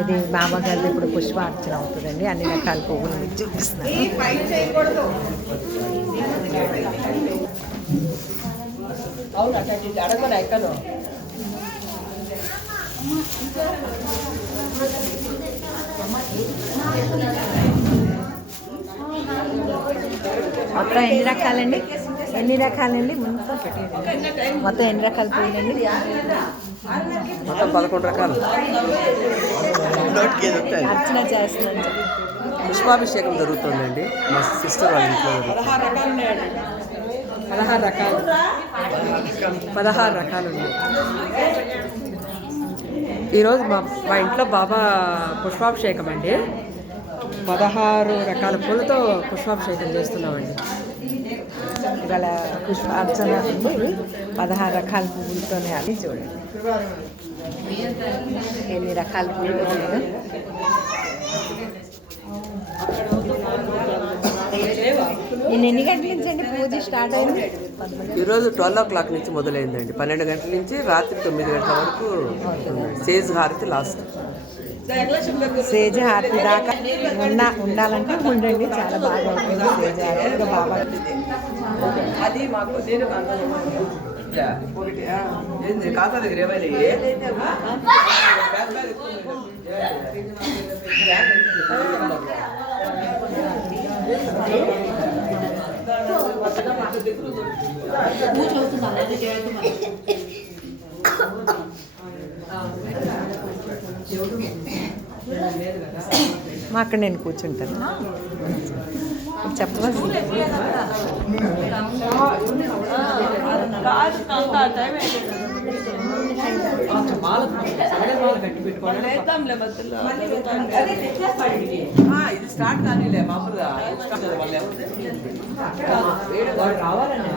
ఇది బాబా గారిది ఇప్పుడు పుష్పార్చన అవుతుందండి. అన్ని రకాల పువ్వులు మీకు చూపిస్తున్నాను. మొత్తం ఎన్ని రకాలండి? మొత్తం ఎన్ని రకాల పూలండి? మొత్తం 11 రకాలు అర్చన చేస్తున్నాను. పుష్పాభిషేకం జరుగుతుందండి మా సిస్టర్ వాళ్ళ ఇంట్లో. 16 రకాలు ఉన్నాయి. ఈరోజు మా ఇంట్లో బాబా పుష్పాభిషేకం అండి. 16 రకాల పూలతో పుష్పాభిషేకం చేస్తున్నామండి. ఇవాళ పుష్పార్చన అంటే 16 రకాల పువ్వులతోనే. అది చూడండి ఎన్ని రకాల పువ్వులు ఉన్నాయో. నేను ఎన్ని గంటల నుంచి అండి పూజ స్టార్ట్ అయింది? ఈరోజు 12 o'clock నుంచి మొదలైందండి. 12 గంటల నుంచి రాత్రి 9 గంటల వరకు సేజ్ హారతి లాస్ట్. సేజ్ హారతి దాకా ఉండాలంటే ఉండండి. చాలా బాగా ఉంటుంది సేజ్ హారతి. బాబా అది మాకు ఖాతా దగ్గర మా అక్కడ నేను కూర్చుంటాను. చెప్పవలసింది ఇది స్టార్ట్ కానీలే మామూలుగా రావాలండి.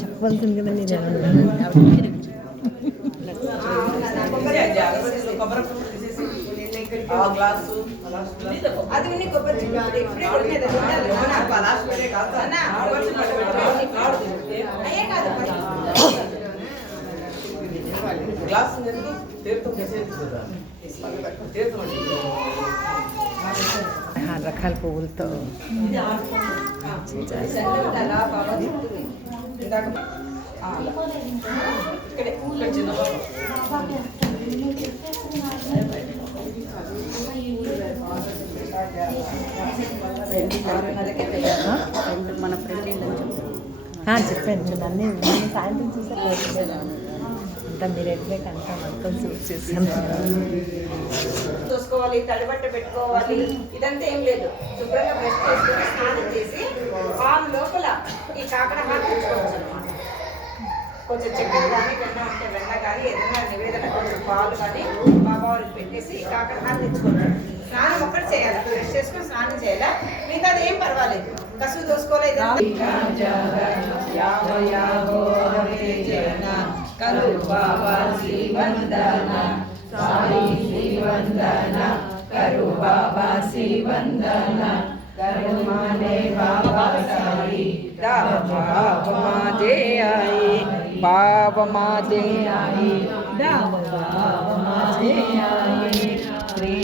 చెప్పవలసింది కదండి. రకాల పువ్వులతో మన ఫ్రెండ్ చెప్పాను చూడండి. నేను సాయంత్రం చూసే అంతా మీరు ఎట్లే అంతా మొత్తం సూట్ చేసాను. చూసుకోవాలి, తడిబట్ట పెట్టుకోవాలి, ఇదంతా ఏం లేదు. శుభ్రంగా బ్రష్ చేసుకుని స్నానం చేసి పాలు లోపల ఈ కాకడ హార తెచ్చుకోవచ్చు అనమాట. కొంచెం చక్కెర కానీ వెన్న అంటే వెన్న కానీ ఏదైనా నివేదన కొంచెం పాలు కానీ బాబావారికి పెట్టేసి ఈ కాకడ హార తెచ్చుకోవచ్చు. స్నానం ఒక్కటి చేయాలి, బ్రష్ చేసుకుని స్నానం చేయాలా. మిగతాది ఏం పర్వాలేదు. కసువు దోసుకోవాలి. కరు బాబా శ్రీ వందన సాయి శ్రీ వందన కరు బాబా శ్రీ వందన కరు మానే బాబా సాయి बाबा जे आए, बाबा जे आए, बाबा जे आए। श्री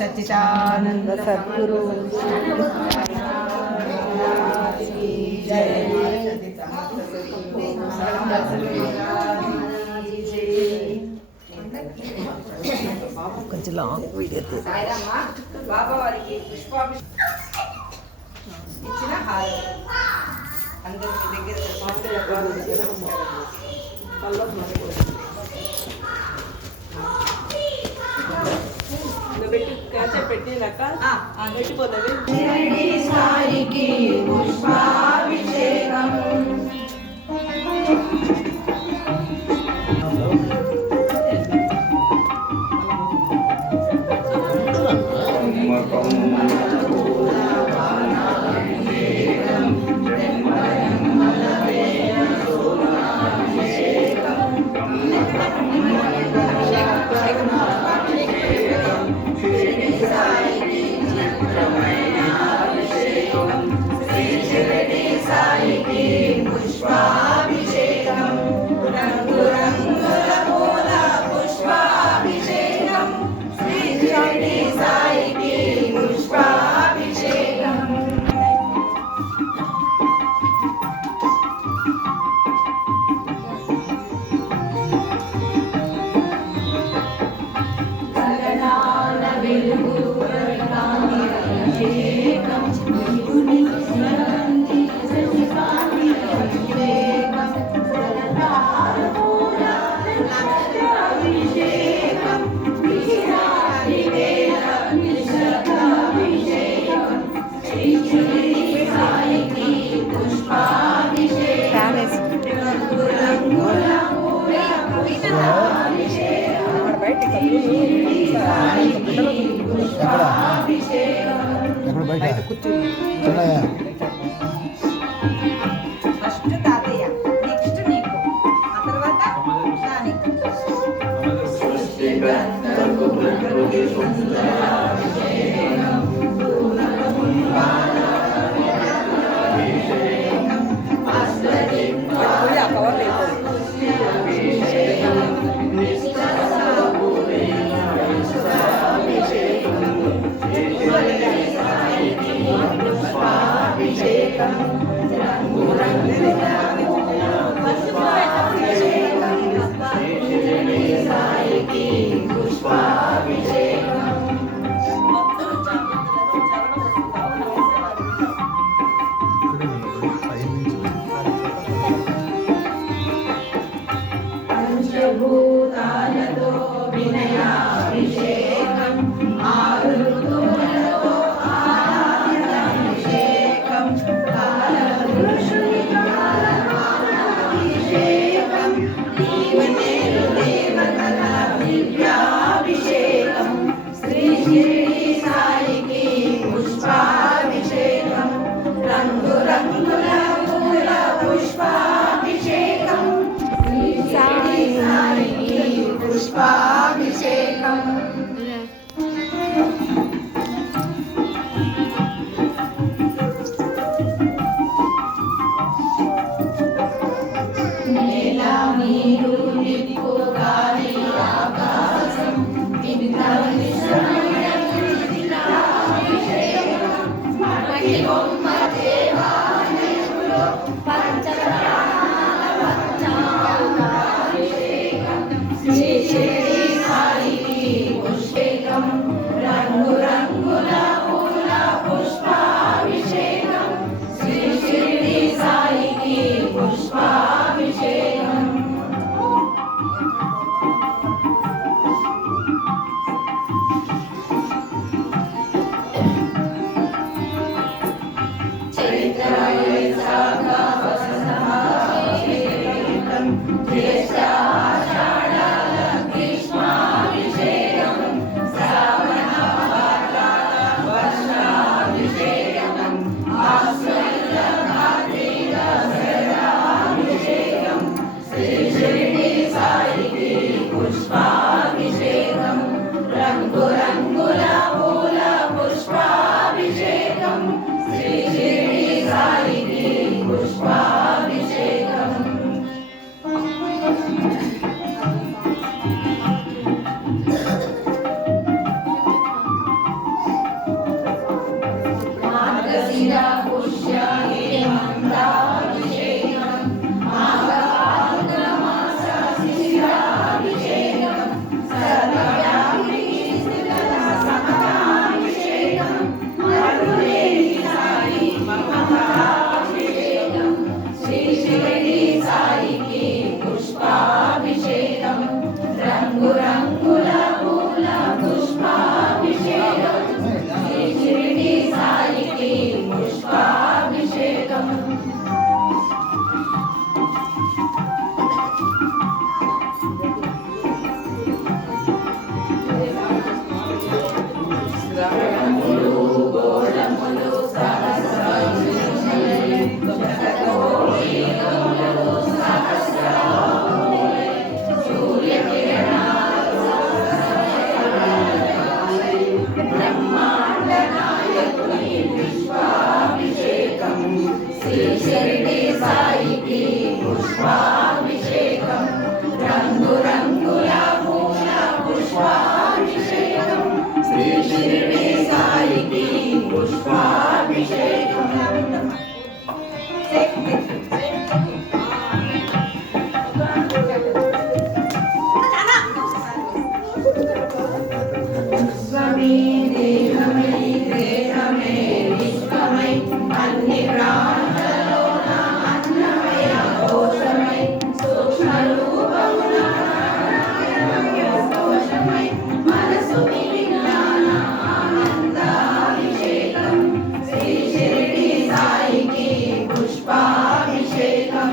सच्चिदानंद सद्गुरु जय। కొంచెం లాంగ్ వీడియో బాబా వారికి పుష్పాభిషేకం ఇచ్చిన హారతి అందరి దగ్గర పెట్టి కాచే పెట్టినాక పెట్టిపోతుంది. పుష్పాభిషేకం ఎక్కడ బయట చిన్నయ్య ఫస్ట్ తాతయ్య నెక్స్ట్ నీకు ఆ తర్వాత దానికి సర్వమీ దేహమై దేహమే విశ్వమై అన్ని ప్రాణులలోన అన్నమయ కోశమై సూక్ష్మ రూపమున కోశమై మనసు విజ్ఞాన ఆనందాభిషేకం శ్రీ షిరిడి సాయికి పుష్పాభిషేకం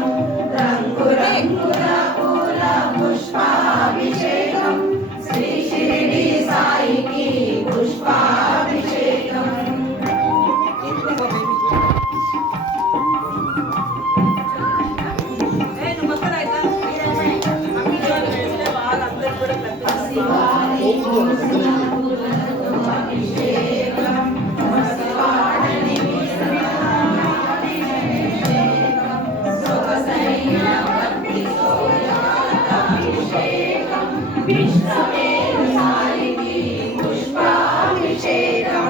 రంగు రంగుల పూల పుష్పాభిషేకం శ్రీ షిరిడి సాయికి పుష్పాభిషేకం అభిషేకం వాడని సొగసైన భక్తి సోయాభిషేకం విష్ణవే సాయికి పుష్పాభిషేకం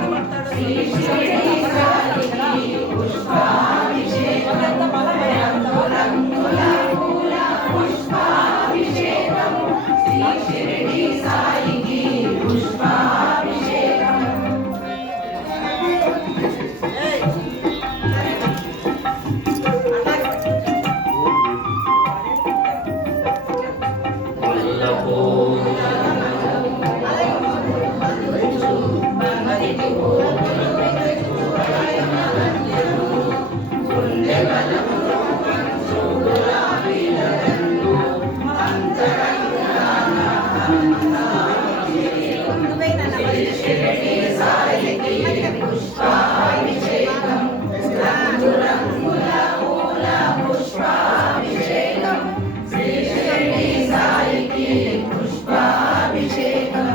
శ్రీ షిరిడి సాయికి పుష్పాభిషేకం రంగుల పూల పుష్పాభిషేకం శ్రీ షిరిడి సాయికి పుష్పాభిషేకం పుష్పాభిషేకం రంగు రంగుల పూల పుష్పాభిషేకం శ్రీ షిరిడి సాయికి పుష్పాభిషేకం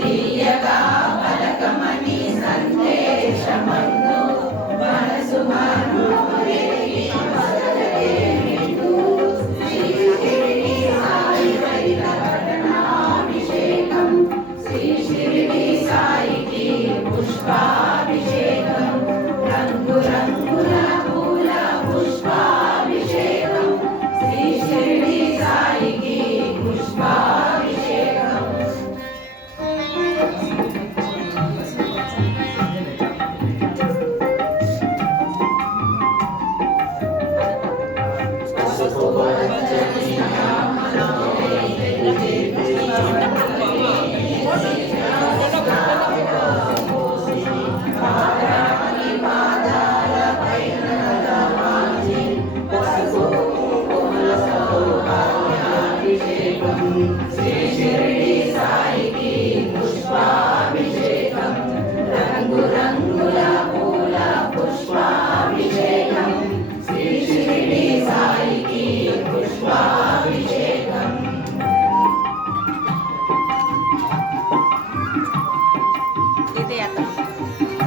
తీయగా పలకమని సందేశమందు మనసు మరువెరిగి మసలదేవిందు శ్రీ షిరిడి సాయి వైల పఠనాభిషేకం శ్రీ షిరిడి సాయికి పుష్పాభిషేకం రంగు రంగుల పూల పుష్పాభిషేకం శ్రీ షిరిడి సాయికి పుష్పాభిషేకం శ్రీ షిరిడి సాయికి పుష్పాభిషేకం రంగు రంగుల పూల పుష్పాభిషేకం శ్రీ షిరిడి సాయికి పుష్పాభిషేకం తీర్థయాత్ర